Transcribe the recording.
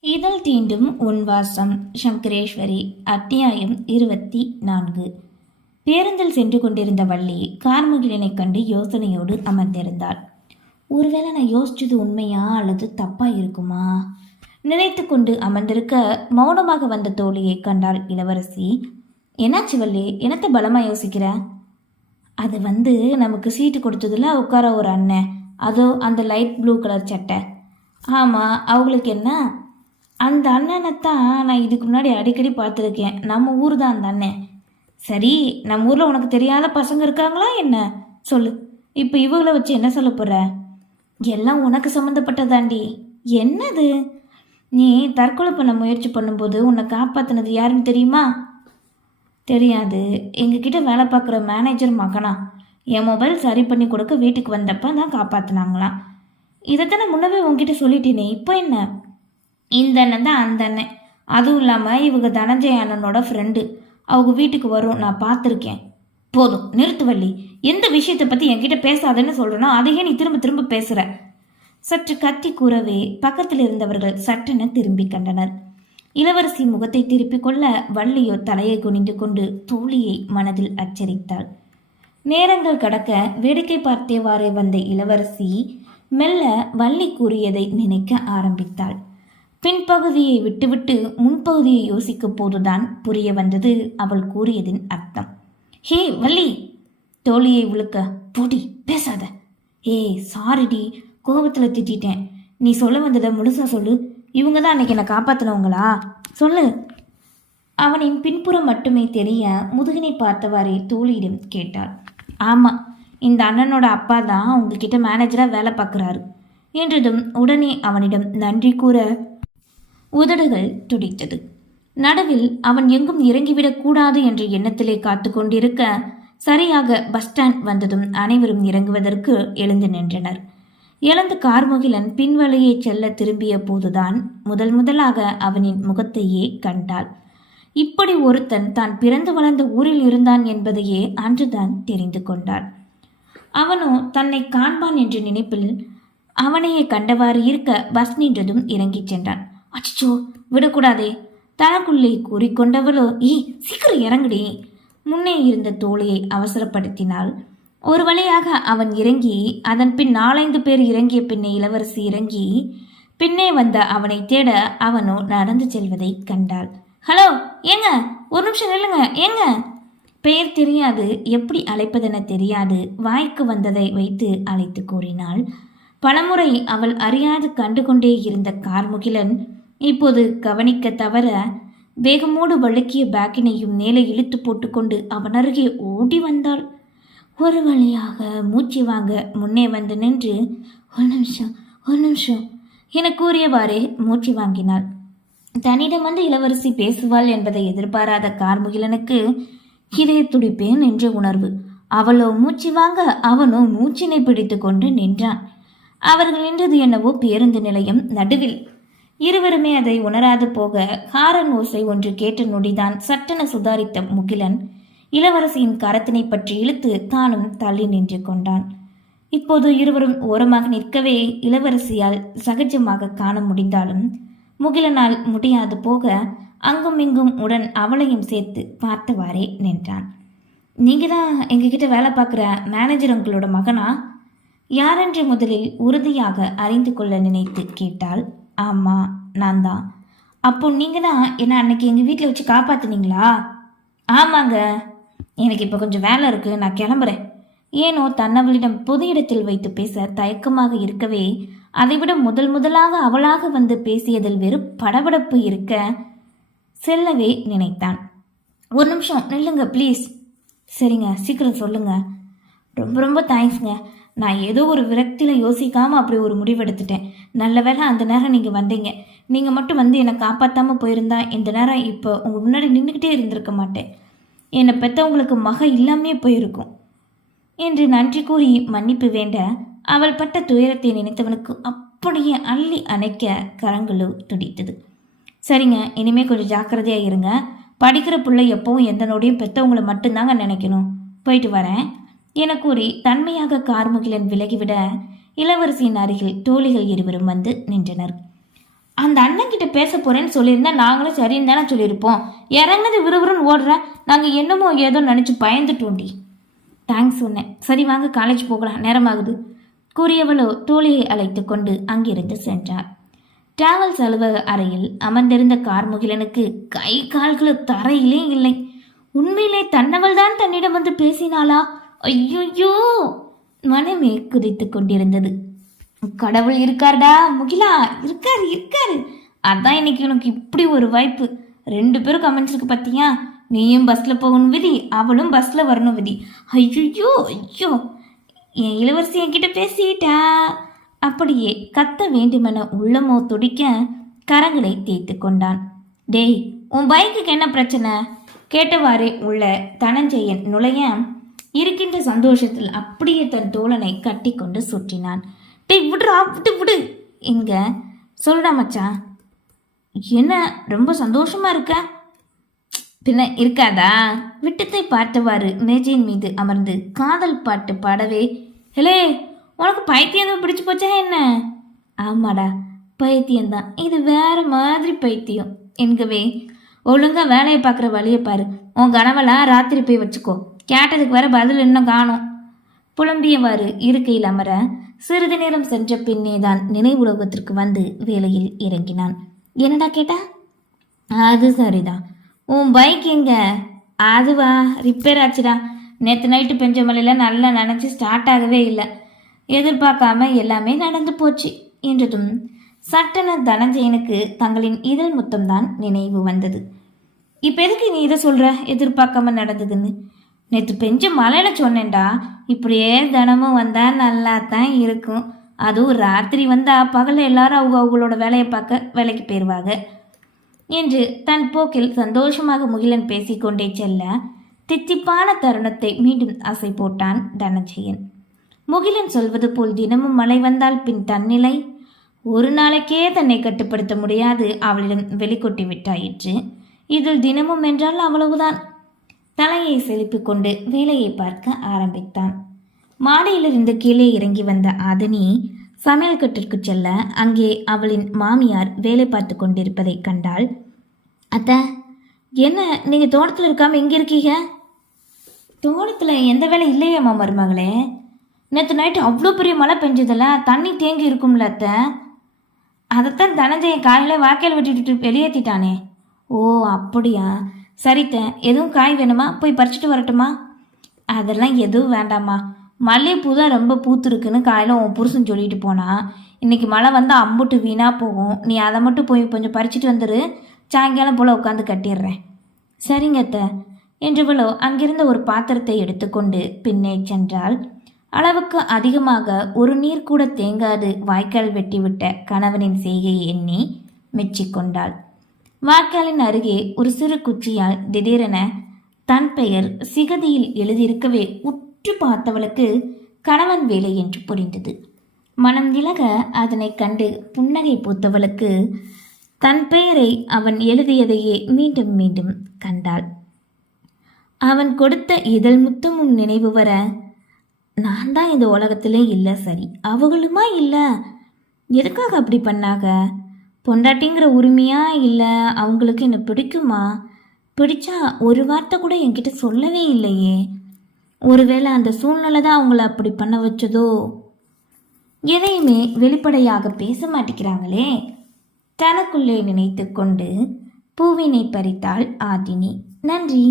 இதழ் தீண்டும் உன்வாசம் சங்கரேஸ்வரி அத்தியாயம் இருபத்தி நான்கு பேருந்தில் சென்று கொண்டிருந்த வள்ளி கார்முகிலனை கண்டு யோசனையோடு அமர்ந்திருந்தாள். ஒருவேளை நான் யோசிச்சது உண்மையா அல்லது தப்பா இருக்குமா? நினைத்து கொண்டு அமர்ந்திருக்க மௌனமாக வந்த தோழியை கண்டாள் இளவரசி. என்னாச்சு வள்ளி? என்னத்த பலமா யோசிக்கிற? அது வந்து நமக்கு சீட்டு கொடுத்ததுல உட்கார ஒரு அண்ணன். அதோ அந்த லைட் ப்ளூ கலர் சட்டை. ஆமாம் அவங்களுக்கு என்ன? அந்த அண்ணனை தான் நான் இதுக்கு முன்னாடி அடிக்கடி பார்த்துருக்கேன். நம்ம ஊர் தான் அந்த அண்ணன். சரி நம்ம ஊரில் உனக்கு தெரியாத பசங்க இருக்காங்களா என்ன? சொல்லு. இப்போ இவங்கள வச்சு என்ன சொல்ல போகிற எல்லாம் உனக்கு சம்மந்தப்பட்டதாண்டி என்னது? நீ தற்கொலை பண்ண முயற்சி பண்ணும்போது உன்னை காப்பாற்றினது யாருன்னு தெரியுமா? தெரியாது. எங்ககிட்ட வேலை பார்க்குற மேனேஜர் மகனா. என் மொபைல் சரி பண்ணி கொடுக்க வீட்டுக்கு வந்தப்ப தான் காப்பாற்றினாங்களாம் இதைத்தானே முன்னவே உங்ககிட்ட சொல்லிட்டேனே. இப்போ என்ன? இந்த அண்ணன் தான் அந்த அண்ணன் அதுவும் இல்லாமல் இவங்க தனஞ்சய அண்ணனோட ஃப்ரெண்டு அவங்க வீட்டுக்கு வரும் நான் பார்த்துருக்கேன். போதும் நிறுத்து வள்ளி. எந்த விஷயத்தை பற்றி என்கிட்ட பேசாதேன்னு சொல்கிறேனோ அதையே நீ திரும்ப திரும்ப பேசுகிற சற்று கத்தி கூறவே பக்கத்தில் இருந்தவர்கள் சட்டென திரும்பி கண்டனர். இளவரசி முகத்தை திருப்பிக் கொள்ள வள்ளியோ தலையை குனிந்து கொண்டு தோழியை மனதில் அச்சரித்தாள். நேரங்கள் கடக்க வேடிக்கை பார்த்தேவாறே வந்த இளவரசி மெல்ல வள்ளி கூறியதை நினைக்க ஆரம்பித்தாள். பின்பகுதியை விட்டுவிட்டு முன்பகுதியை யோசிக்கும் போதுதான் புரிய வந்தது அவள் கூறியதின் அர்த்தம். ஹே வள்ளி! தோழியை உழுக்க போடி பேசாத. ஏ சாரிடி கோபத்தில் திட்டிட்டேன். நீ சொல்ல வந்ததை முழுசா சொல்லு. இவங்க தான் அன்னைக்கு என்னை காப்பாற்றினவங்களா சொல்லு. அவனின் பின்புறம் மட்டுமே தெரிய முதுகினை பார்த்தவாறே தோழியிடம் கேட்டாள். ஆமாம் இந்த அண்ணனோட அப்பா தான் உங்ககிட்ட மேனேஜராக வேலை பார்க்குறாரு. என்றதும் உடனே அவனிடம் நன்றி கூற உதடுகள் துடித்தது. நடுவில் அவன் எங்கும் இறங்கிவிடக் கூடாது என்ற எண்ணத்திலே காத்து கொண்டிருக்க சரியாக பஸ் ஸ்டாண்ட் வந்ததும் அனைவரும் இறங்குவதற்கு எழுந்து நின்றனர். எழுந்து கார்முகிலன் பின்வழியே செல்ல திரும்பிய போதுதான் முதல் முதலாக அவனின் முகத்தையே கண்டாள். இப்படி ஒருத்தன் தான் பிறந்து வளர்ந்த ஊரில் இருந்தான் என்பதையே அன்றுதான் தெரிந்து கொண்டார் அவனோ தன்னை காண்பான் என்ற நினைப்பில் அவனையே கண்டவாறு இருக்க பஸ் நின்றதும் இறங்கிச் சென்றான். அச்சோ விடக்கூடாதே. தனக்குள்ளே கூறிக்கொண்டவளோ ஈ சீக்கிரம் இறங்குடி. முன்னே இருந்த தோழியை அவசரப்படுத்தினாள். ஒரு வழியாக அவன் இறங்கி அதன் பின் நாலைந்து பேர் இறங்கிய பின்னே இளவரசி இறங்கி பின்னே வந்த அவனை தேட அவனோ நடந்து செல்வதை கண்டாள். ஹலோ ஏங்க ஒரு நிமிஷம் நில்லுங்க ஏங்க? பெயர் தெரியாது எப்படி அழைப்பதென தெரியாது வாய்க்கு வந்ததை வைத்து அழைத்து கூறினாள். பலமுறை அவள் அறியாது கண்டுகொண்டே இருந்த கார்முகிலன் இப்போது கவனிக்க தவற வேகமோடு வழுக்கிய பேக்கினையும் மேலே இழுத்து போட்டுக்கொண்டு அவன் அருகே ஓடி வந்தாள். ஒரு வழியாக மூச்சு வாங்க முன்னே வந்து நின்று ஒரு நிமிஷம் ஒரு நிமிஷம் என கூறியவாறே மூச்சு வாங்கினாள். தன்னிடம் வந்து இளவரசி பேசுவாள் என்பதை எதிர்பாராத கார்முகிலனுக்கு இதய துடிப்பேன் என்ற உணர்வு. அவளோ மூச்சு வாங்க அவனோ மூச்சினை பிடித்து கொண்டு நின்றான். அவர்கள் நின்றது என்னவோ பேருந்து நிலையம் நடுவில் இருவருமே அதை உணராது போக ஹாரன் ஓசை ஒன்று கேட்ட நொடிதான் சட்டென சுதாரித்த முகிலன் இளவரசியின் கரத்தினை பற்றி இழுத்து தானும் தள்ளி நின்று கொண்டான். இப்போது இருவரும் ஓரமாக நிற்கவே இளவரசியால் சகஜமாக காண முடிந்தாலும் முகிலனால் முடியாது போக அங்கும் இங்கும் உடன் அவளையும் சேர்த்து பார்த்தவாறே நின்றான். நீங்க தான் எங்ககிட்ட வேலை பார்க்குற மேனேஜர் உங்களோட மகனா? யாரென்று முதலில் உறுதியாக அறிந்து கொள்ள நினைத்து கேட்டாள். ஆமாம் நான் தான் அப்போ நீங்கள் தான் என்னை அன்னைக்கு எங்கள் வீட்டில் வச்சு காப்பாற்றுனீங்களா ஆமாங்க. எனக்கு இப்போ கொஞ்சம் வேலை இருக்குது நான் கிளம்புறேன். ஏனோ தன்னவளிடம் பொது இடத்தில் வைத்து பேச தயக்கமாக இருக்கவே அதைவிட முதல் முதலாக அவளாக வந்து பேசியதில் வெறும் படபடப்பு இருக்க செல்லவே நினைத்தான். ஒரு நிமிஷம் நில்லுங்க ப்ளீஸ் சரிங்க சீக்கிரம் சொல்லுங்க. ரொம்ப ரொம்ப தேங்க்ஸ்ங்க நான் ஏதோ ஒரு விரக்தியில் யோசிக்காமல் அப்படி ஒரு முடிவெடுத்துட்டேன். நல்ல வேளை அந்த நேரம் நீங்கள் வந்தீங்க. நீங்கள் மட்டும் வந்து என்னை காப்பாற்றாமல் போயிருந்தா இந்த நேரம் இப்போ உங்கள் முன்னாடி நின்றுக்கிட்டே இருந்திருக்க மாட்டேன். என்னை பெற்றவங்களுக்கு மக இல்லாமே போயிருக்கும். என்று நன்றி கூறி மன்னிப்பு வேண்ட அவள் பட்ட துயரத்தை நினைத்தவனுக்கு அப்படியே அள்ளி அணைக்க கரங்களோ துடித்தது. சரிங்க இனிமே கொஞ்சம் ஜாக்கிரதையாக இருங்க. படிக்கிற பிள்ளை எப்பவும் எந்த நோடையும் பெற்றவங்களை மட்டும்தாங்க நினைக்கணும். போயிட்டு வரேன். என கூறி தன்மையாக கார்முகிலன் விலகிவிட இளவரசியின் அருகில் தோழிகள் இருவரும் வந்து நின்றனர். அந்த அண்ணன் கிட்ட பேச போறேன்னு சொல்லியிருந்தா நாங்களும் சரின்னு தானே சொல்லியிருப்போம். இறங்குனது விறுவிறுன்னு ஓடுற. நாங்கள் என்னமோ ஏதோ நினச்சி பயந்துட்டோண்டி. தேங்க்ஸ் சொன்னேன். சரி வாங்க காலேஜ் போகலாம். நேரமாகுது. கூறியவளோ தோழியை அழைத்து கொண்டு அங்கிருந்து சென்றார் டிராவல்ஸ் அலுவலக அறையில் அமர்ந்திருந்த கார்முகிலனுக்கு கை கால்கள் தரையிலே இல்லை. உண்மையிலே தன்னவள் தான் தன்னிடம் வந்து பேசினாளா? ஐயோ மனமே குதித்து கொண்டிருந்தது. கடவுள் இருக்காருடா முகிலா இருக்காரு இருக்காரு. அதான் இன்னைக்கு உனக்கு இப்படி ஒரு வாய்ப்பு. ரெண்டு பேரும் கமெண்ட்ஸுக்கு பார்த்தியா நீயும் பஸ்ஸில் போகணும் விதி அவளும் பஸ்ஸில் வரணும் விதி. ஐயோ ஐயோ! என் இளவரசி என்கிட்ட பேசிட்டா? அப்படியே கத்த வேண்டுமென உள்ளமோ துடிக்க கரங்களை தேய்த்து கொண்டான். டேய் உன் பைக்குக்கு என்ன பிரச்சனை? கேட்டவாறே உள்ள தனஞ்செயன் நுழைய இருக்கின்ற சந்தோஷத்தில் அப்படியே தன் தோழனை கட்டிக்கொண்டு சுற்றினான். டேய் விடுறா விட்டு விடு எங்க சொல்லடா மச்சான். என்ன ரொம்ப சந்தோஷமா இருக்க? பின்ன இருக்காதா? விட்டத்தை பார்த்தவாறு மேஜையின் மீது அமர்ந்து காதல் பாட்டு பாடவே ஹலே உனக்கு பைத்தியம் பிடிச்சு போச்சா என்ன? ஆமாடா பைத்தியம்தான் இது வேற மாதிரி பைத்தியம் என்கவே. ஒழுங்கா வேலையை பார்க்குற வழியை பாரு. உன் கனவெல்லாம் ராத்திரி போய் வச்சுக்கோ. கேட்டதுக்கு வர பதில் இன்னும் காணும். புலம்பியவாறு இருக்கையில் அமர சிறிது நேரம் சென்ற பின்னே தான் நினைவுலகத்திற்கு வந்து வேலையில் இறங்கினான். என்னடா கேட்டா? அது சரிதான். உன் பைக் எங்க? அதுவா? ரிப்பேர் ஆச்சுடா. நேற்று நைட்டு பெஞ்ச மழையில் நல்லா நினச்சி ஸ்டார்ட் ஆகவே இல்லை. எதிர்பார்க்காம எல்லாமே நடந்து போச்சு. என்றதும் சட்டன தனஞ்சயனுக்கு தங்களின் இதழ் முத்தம்தான் நினைவு வந்தது. இப்போ எதுக்கு நீ இதை சொல்கிற எதிர்பார்க்காம நடந்ததுன்னு. நேற்று பெஞ்ச மழையில சொன்னேன்டா. இப்படியே தினமும் வந்தால் நல்லா தான் இருக்கும். அதுவும் ராத்திரி வந்தால் பகலில் எல்லாரும் அவங்க அவங்களோட வேலையை பார்க்க வேலைக்கு போயிடுவாங்க என்று தன் போக்கில் சந்தோஷமாக முகிலன் பேசிக்கொண்டே செல்ல தித்திப்பான தருணத்தை மீண்டும் அசை போட்டான் தனஞ்சயன். முகிலன் சொல்வது போல் தினமும் மழை வந்தால் பின் தன்னிலை. ஒரு நாளைக்கே தன்னை கட்டுப்படுத்த முடியாது. அவளிடம் வெளிக்கொட்டி விட்டாயிற்று. இதில் தினமும் என்றால் அவ்வளவுதான். தலையை செலுப்பிக் கொண்டு வேலையை பார்க்க ஆரம்பித்தான். மாடியிலிருந்து கீழே இறங்கி வந்த ஆதினி சமையல் கட்டிற்கு செல்ல அங்கே அவளின் மாமியார் வேலை பார்த்து கொண்டிருப்பதை கண்டாள். அத்தை என்ன நீங்கள் தோட்டத்தில் இருக்காமல் எங்கே இருக்கீங்க? தோட்டத்தில் எந்த வேலை இல்லையேம்மா மருமகளே. நேற்று நைட்டு அவ்வளோ பெரிய மழை பெஞ்சதில்ல தண்ணி தேங்கி இருக்கும்ல அத்தை. அதைத்தான் தனஞ்சய காலையில் வாக்கையில் விட்டுட்டு வெளியேற்றிட்டானே ஓ அப்படியா? சரித்த எதுவும் காய் வேணுமா? போய் பறிச்சுட்டு வரட்டுமா? அதெல்லாம் எதுவும் வேண்டாம்மா. மல்லிகைப்பூ தான் ரொம்ப பூத்துருக்குன்னு காலையில் உன் புருஷன் சொல்லிட்டு போனா. இன்னைக்கு மழை வந்தால் அம்புட்டு வீணாக போகும். நீ அதை மட்டும் போய் கொஞ்சம் பறிச்சுட்டு வந்துரு. சாயங்காலம் போல் உட்காந்து கட்டிடுறேன். சரிங்க அத்தை. என்றவளோ அங்கிருந்த ஒரு பாத்திரத்தை எடுத்துக்கொண்டு பின்னே சென்றால் அளவுக்கு அதிகமாக ஒரு நீர் கூட தேங்காது வாய்க்கால் வெட்டிவிட்ட கணவனின் செய்கையை எண்ணி மெச்சிக்கொண்டாள். வாய்க்காலின் அருகே ஒரு சிறு குச்சியால் திடீரென தன் பெயர் சிகதியில் எழுதியிருக்கவே உற்று பார்த்தவளுக்கு கணவன் வேலை என்று புரிந்தது. மனம் விலக அதனைக் கண்டு புன்னகை பூத்தவளுக்கு தன் பெயரை அவன் எழுதியதையே மீண்டும் மீண்டும் கண்டாள். அவன் கொடுத்த இதழ் முத்தமும் நினைவு வர நான் தான் இந்த உலகத்திலே இல்லை சரி அவங்களுமா இல்லை? எதுக்காக அப்படி பண்ணாங்க பொண்டாட்டிங்கிற உரிமையா இல்லை அவங்களுக்கு என்னை பிடிக்குமா? பிடிச்சா ஒரு வார்த்தை கூட என்கிட்ட சொல்லவே இல்லையே. ஒருவேளை அந்த சூழ்நிலை தான் அவங்கள அப்படி பண்ண வச்சதோ? எதையுமே வெளிப்படையாக பேச மாட்டேங்கிறாங்களே. தனக்குள்ளே நினைத்து கொண்டு பூவினை பறித்தாள் ஆதினி. நன்றி.